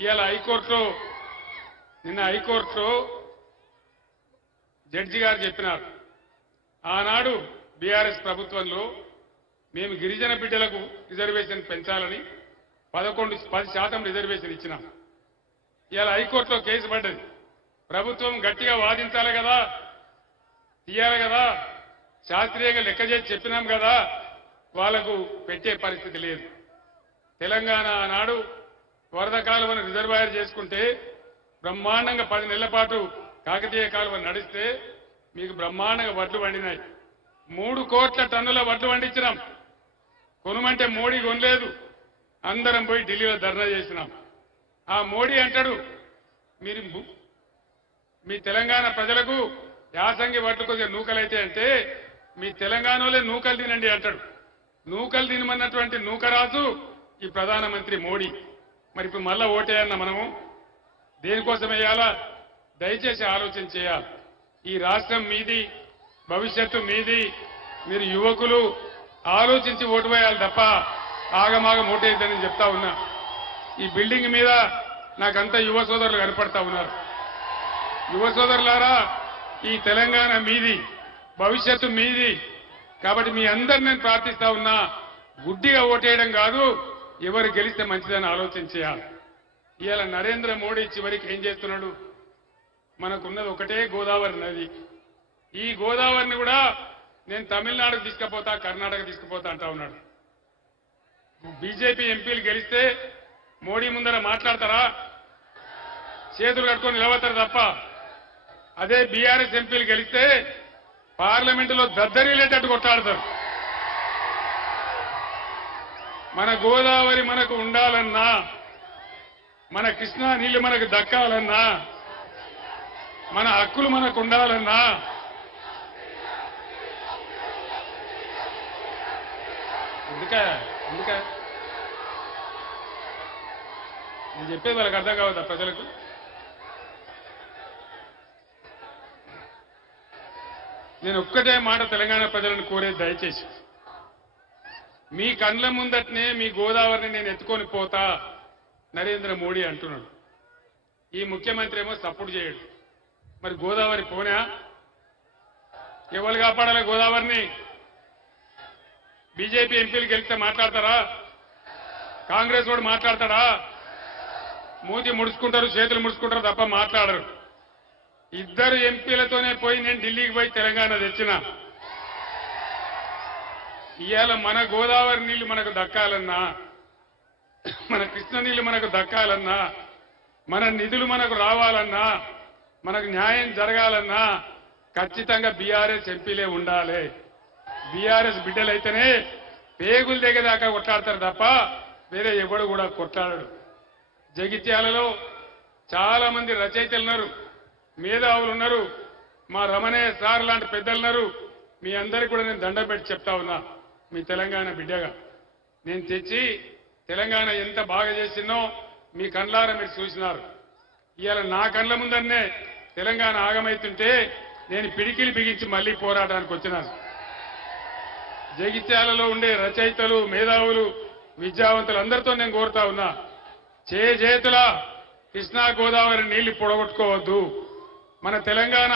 ఇవాళ నిన్న హైకోర్టులో జడ్జి గారు చెప్పినారు, ఆనాడు బీఆర్ఎస్ ప్రభుత్వంలో మేము గిరిజన బిడ్డలకు రిజర్వేషన్ పెంచాలని 10% రిజర్వేషన్ ఇచ్చినాం. ఇవాళ హైకోర్టులో కేసు పడ్డది. ప్రభుత్వం గట్టిగా వాదించాలి కదా, తీయాలి కదా, శాస్త్రీయంగా లెక్క చేసి చెప్పినాం కదా, వాళ్లకు పెట్టే పరిస్థితి లేదు. తెలంగాణ ఆనాడు వరద కాలువను రిజర్వాయర్ చేసుకుంటే బ్రహ్మాండంగా 10 నెలల పాటు కాకతీయ కాలువ నడిస్తే మీకు బ్రహ్మాండంగా వడ్లు వండినాయి. 3 కోట్ల టన్నుల వడ్లు వండించినాం. కొనుమంటే మోడీ కొనలేదు. అందరం పోయి ఢిల్లీలో ధర్నా చేసినాం. ఆ మోడీ అంటాడు, మీరు మీ తెలంగాణ ప్రజలకు యాసంగి వడ్లు కొద్దిగా నూకలైతే అంటే మీ తెలంగాణలో నూకలు తినండి అంటాడు. నూకలు తినమన్నటువంటి నూకరాజు ఈ ప్రధానమంత్రి మోడీ. మరి ఇప్పుడు మళ్ళా ఓటేయన్న మనము దేనికోసం వేయాలా? దయచేసి ఆలోచన చేయాలి. ఈ రాష్ట్రం మీది, భవిష్యత్తు మీది. మీరు యువకులు ఆలోచించి ఓటు వేయాలి తప్ప ఆగమాగం ఓటేద్దని చెప్తా ఉన్నా. ఈ బిల్డింగ్ మీద నాకంతా యువ సోదరులు కనపడతా ఉన్నారు. యువ సోదరులారా, ఈ తెలంగాణ మీది, భవిష్యత్తు మీది. కాబట్టి మీ అందరు నేను ప్రార్థిస్తా ఉన్నా, గుడ్డిగా ఓటేయడం కాదు, ఎవరు గెలిస్తే మంచిదని ఆలోచన చేయాలి. ఇవాళ నరేంద్ర మోడీ చివరికి ఏం చేస్తున్నాడు? మనకున్నది ఒకటే గోదావరి నది. ఈ గోదావరిని కూడా నేను తమిళనాడుకు తీసుకుపోతా, కర్ణాటక తీసుకుపోతా అంటా ఉన్నాడు. బీజేపీ ఎంపీలు గెలిస్తే మోడీ ముందర మాట్లాడతారా? చేతులు కట్టుకొని నిలబడతారు తప్ప. అదే బీఆర్ఎస్ ఎంపీలు గెలిస్తే పార్లమెంటులో దద్దరిల్లేటట్టు కొట్లాడతారు. మన గోదావరి మనకు ఉండాలన్నా, మన కృష్ణా నీళ్లు మనకు దక్కాలన్నా, మన హక్కులు మనకు ఉండాలన్నా ఎందుక నేను చెప్పేది వాళ్ళకి అర్థం కావద్దా ప్రజలకు? నేను ఒక్కటే మాట తెలంగాణ ప్రజలను కోరేది, దయచేసి మీ కండ్ల ముందటనే మీ గోదావరిని నేను ఎత్తుకొని పోతా నరేంద్ర మోడీ అంటున్నాడు. ఈ ముఖ్యమంత్రి ఏమో సపోర్ట్ చేయడు. మరి గోదావరి పోనా? ఎవరు కాపాడాలి గోదావరిని? బీజేపీ ఎంపీలు గెలిస్తే మాట్లాడతారా? కాంగ్రెస్ వాడు మాట్లాడతాడా? మూతి ముడుచుకుంటారు, చేతులు ముడుచుకుంటారు తప్ప మాట్లాడరు. ఇద్దరు ఎంపీలతోనే పోయి నేను ఢిల్లీకి పోయి తెలంగాణ తెచ్చిన. ఇవాళ మన గోదావరి నీళ్లు మనకు దక్కాలన్నా, మన కృష్ణ నీళ్లు మనకు దక్కాలన్నా, మన నిధులు మనకు రావాలన్నా, మనకు న్యాయం జరగాలన్నా ఖచ్చితంగా బీఆర్ఎస్ ఎంపీలే ఉండాలి. బీఆర్ఎస్ బిడ్డలైతేనే పేగులు దగ్గరదాకా కొట్లాడతారు తప్ప వేరే ఎవడు కూడా కొట్లాడడు. జగిత్యాలలో చాలా మంది రచయితలు ఉన్నారు, మేధావులు ఉన్నారు, మా రమణయ్య సార్ లాంటి పెద్దలున్నారు. మీ అందరికీ కూడా నేను దండం పెట్టి చెప్తా ఉన్నా, మీ తెలంగాణ బిడ్డగా నేను తెచ్చి తెలంగాణ ఎంత బాగా చేసినో మీ కళ్ళారా మీరు చూసినారు. ఇవాళ నా కళ్ళ ముందన్నే తెలంగాణ ఆగమైతుంటే నేను పిడికిలి బిగించి మళ్లీ పోరాటానికి వచ్చినాను. జగిత్యాలలో ఉండే రచయితలు, మేధావులు, విద్యావంతులు అందరితో నేను కోరుతా ఉన్నా, చేతుల కృష్ణా గోదావరి నీళ్లు పొడగొట్టుకోవద్దు. మన తెలంగాణ